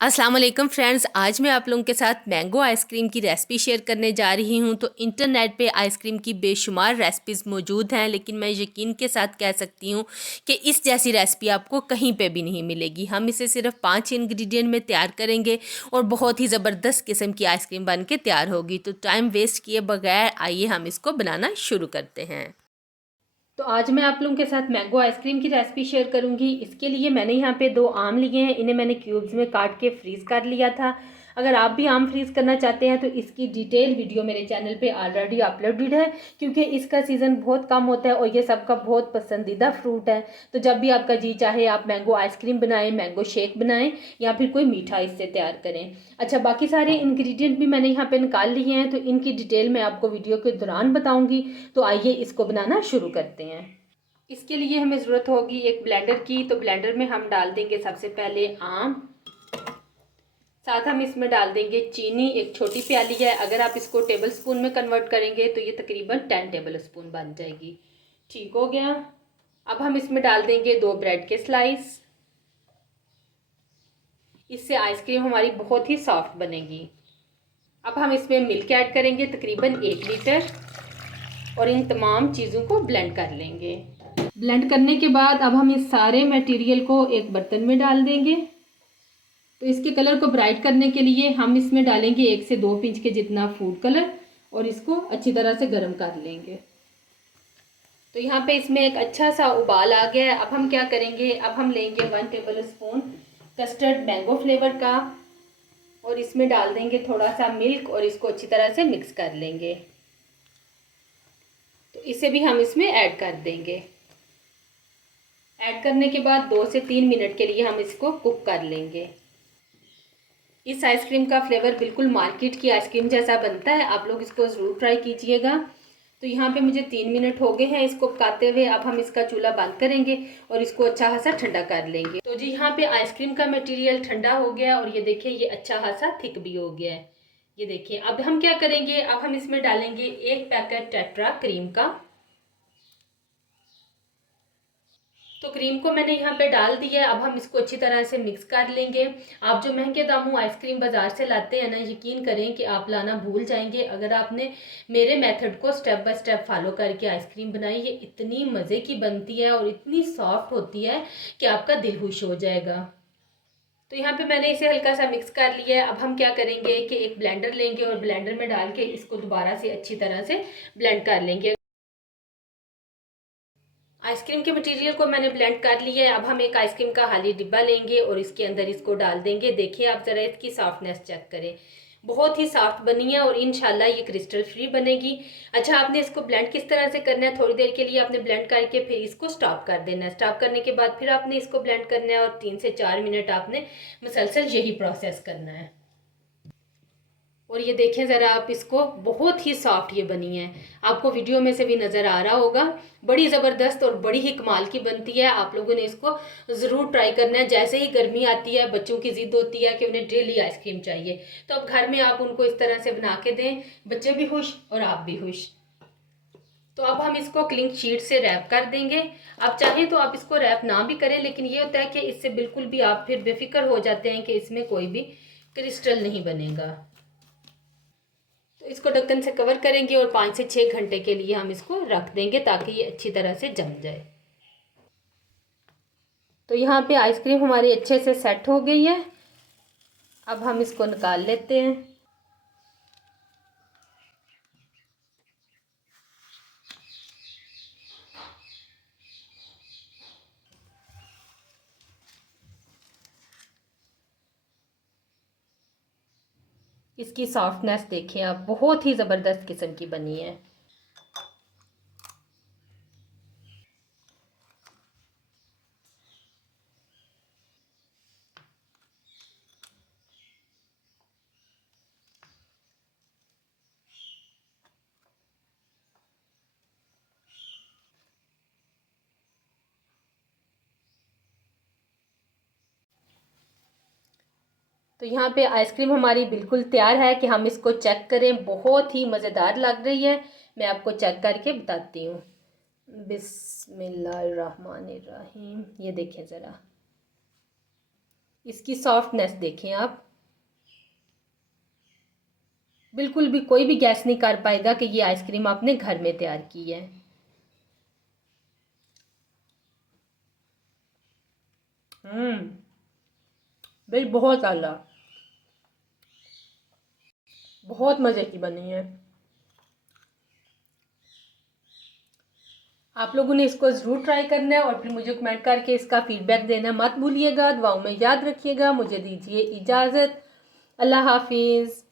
अस्सलाम वालेकुम फ्रेंड्स, आज मैं आप लोगों के साथ मैंगो आइसक्रीम की रेसिपी शेयर करने जा रही हूं। तो इंटरनेट पे आइसक्रीम की बेशुमार रेसिपीज़ मौजूद हैं, लेकिन मैं यकीन के साथ कह सकती हूं कि इस जैसी रेसिपी आपको कहीं पे भी नहीं मिलेगी। हम इसे सिर्फ 5 इंग्रेडिएंट में तैयार करेंगे और बहुत ही ज़बरदस्त किस्म की आइसक्रीम बन के तैयार होगी। तो टाइम वेस्ट किए बगैर आइए हम इसको बनाना शुरू करते हैं। तो आज मैं आप लोगों के साथ मैंगो आइसक्रीम की रेसिपी शेयर करूंगी। इसके लिए मैंने यहाँ पे 2 आम लिए हैं, इन्हें मैंने क्यूब्स में काट के फ्रीज़ कर लिया था। अगर आप भी आम फ्रीज़ करना चाहते हैं तो इसकी डिटेल वीडियो मेरे चैनल पे ऑलरेडी अपलोडेड है, क्योंकि इसका सीज़न बहुत कम होता है और ये सबका बहुत पसंदीदा फ्रूट है। तो जब भी आपका जी चाहे आप मैंगो आइसक्रीम बनाएं, मैंगो शेक बनाएं या फिर कोई मीठा इससे तैयार करें। अच्छा, बाकी सारे इंग्रेडिएंट भी मैंने यहाँ पे निकाल लिए हैं, तो इनकी डिटेल मैं आपको वीडियो के दौरान बताऊँगी। तो आइए इसको बनाना शुरू करते हैं। इसके लिए हमें ज़रूरत होगी एक ब्लेंडर की। तो ब्लेंडर में हम डाल देंगे सबसे पहले आम, साथ हम इसमें डाल देंगे चीनी। एक छोटी प्याली है, अगर आप इसको टेबल स्पून में कन्वर्ट करेंगे तो ये तकरीबन 10 टेबल स्पून बन जाएगी। ठीक हो गया। अब हम इसमें डाल देंगे 2 ब्रेड के स्लाइस। इससे आइसक्रीम हमारी बहुत ही सॉफ्ट बनेगी। अब हम इसमें मिल्क ऐड करेंगे तकरीबन 1 लीटर और इन तमाम चीज़ों को ब्लेंड कर लेंगे। ब्लेंड करने के बाद अब हम इस सारे मटेरियल को एक बर्तन में डाल देंगे। तो इसके कलर को ब्राइट करने के लिए हम इसमें डालेंगे 1 से 2 पिंच के जितना फूड कलर और इसको अच्छी तरह से गर्म कर लेंगे। तो यहाँ पे इसमें एक अच्छा सा उबाल आ गया है। अब हम क्या करेंगे, अब हम लेंगे 1 table spoon custard mango flavour का और इसमें डाल देंगे थोड़ा सा मिल्क और इसको अच्छी तरह से मिक्स कर लेंगे। तो इसे भी हम इसमें ऐड कर देंगे। ऐड करने के बाद 2 से 3 मिनट के लिए हम इसको कुक कर लेंगे। इस आइसक्रीम का फ्लेवर बिल्कुल मार्केट की आइसक्रीम जैसा बनता है, आप लोग इसको ज़रूर ट्राई कीजिएगा। तो यहाँ पे मुझे 3 मिनट हो गए हैं इसको पकाते हुए। अब हम इसका चूल्हा बंद करेंगे और इसको अच्छा खासा ठंडा कर लेंगे। तो जी यहाँ पे आइसक्रीम का मटेरियल ठंडा हो गया और ये देखिए ये अच्छा खासा थिक भी हो गया है। ये देखिए अब हम क्या करेंगे, अब हम इसमें डालेंगे 1 पैकेट टेट्रा क्रीम का। तो क्रीम को मैंने यहाँ पे डाल दिया है। अब हम इसको अच्छी तरह से मिक्स कर लेंगे। आप जो महंगे दामों आइसक्रीम बाज़ार से लाते हैं ना, यकीन करें कि आप लाना भूल जाएंगे अगर आपने मेरे मेथड को स्टेप बाय स्टेप फॉलो करके आइसक्रीम बनाई। ये इतनी मज़े की बनती है और इतनी सॉफ्ट होती है कि आपका दिल खुश हो जाएगा। तो यहाँ पे मैंने इसे हल्का सा मिक्स कर लिया है। अब हम क्या करेंगे कि एक ब्लेंडर लेंगे और ब्लेंडर में डाल के इसको दोबारा से अच्छी तरह से ब्लेंड कर लेंगे। आइसक्रीम के मटेरियल को मैंने ब्लेंड कर लिया है। अब हम एक आइसक्रीम का खाली डिब्बा लेंगे और इसके अंदर इसको डाल देंगे। देखिए आप ज़रा इसकी सॉफ्टनेस चेक करें, बहुत ही सॉफ्ट बनी है और इंशाल्लाह ये क्रिस्टल फ्री बनेगी। अच्छा, आपने इसको ब्लेंड किस तरह से करना है, थोड़ी देर के लिए आपने ब्लेंड करके फिर इसको स्टॉप कर देना है। स्टॉप करने के बाद फिर आपने इसको ब्लेंड करना है और 3 से 4 मिनट आपने मुसलसल यही प्रोसेस करना है। और ये देखें ज़रा आप इसको, बहुत ही सॉफ्ट ये बनी है। आपको वीडियो में से भी नज़र आ रहा होगा, बड़ी ज़बरदस्त और बड़ी ही कमाल की बनती है। आप लोगों ने इसको ज़रूर ट्राई करना है। जैसे ही गर्मी आती है बच्चों की ज़िद होती है कि उन्हें डेली आइसक्रीम चाहिए, तो अब घर में आप उनको इस तरह से बना के दें, बच्चे भी खुश और आप भी खुश। तो अब हम इसको क्लिंग शीट से रैप कर देंगे। आप चाहें तो आप इसको रैप ना भी करें, लेकिन ये होता है कि इससे बिल्कुल भी आप फिर बेफिक्र हो जाते हैं कि इसमें कोई भी क्रिस्टल नहीं बनेगा। तो इसको ढक्कन से कवर करेंगे और 5 से 6 घंटे के लिए हम इसको रख देंगे ताकि ये अच्छी तरह से जम जाए। तो यहाँ पे आइसक्रीम हमारी अच्छे से सेट हो गई है। अब हम इसको निकाल लेते हैं। इसकी सॉफ्टनेस देखें आप, बहुत ही ज़बरदस्त किस्म की बनी है। तो यहाँ पे आइसक्रीम हमारी बिल्कुल तैयार है कि हम इसको चेक करें। बहुत ही मज़ेदार लग रही है, मैं आपको चेक करके बताती हूँ। बिस्मिल्लाहिर्रहमानिर्रहीम, ये देखें ज़रा। इसकी सॉफ्टनेस देखें आप, बिल्कुल भी कोई भी गैस नहीं कर पाएगा कि ये आइसक्रीम आपने घर में तैयार की है। भाई बहुत आला, बहुत मज़े की बनी है। आप लोगों ने इसको ज़रूर ट्राई करना है और फिर मुझे कमेंट करके इसका फीडबैक देना मत भूलिएगा। दुआओं में याद रखिएगा। मुझे दीजिए इजाज़त। अल्लाह हाफिज़।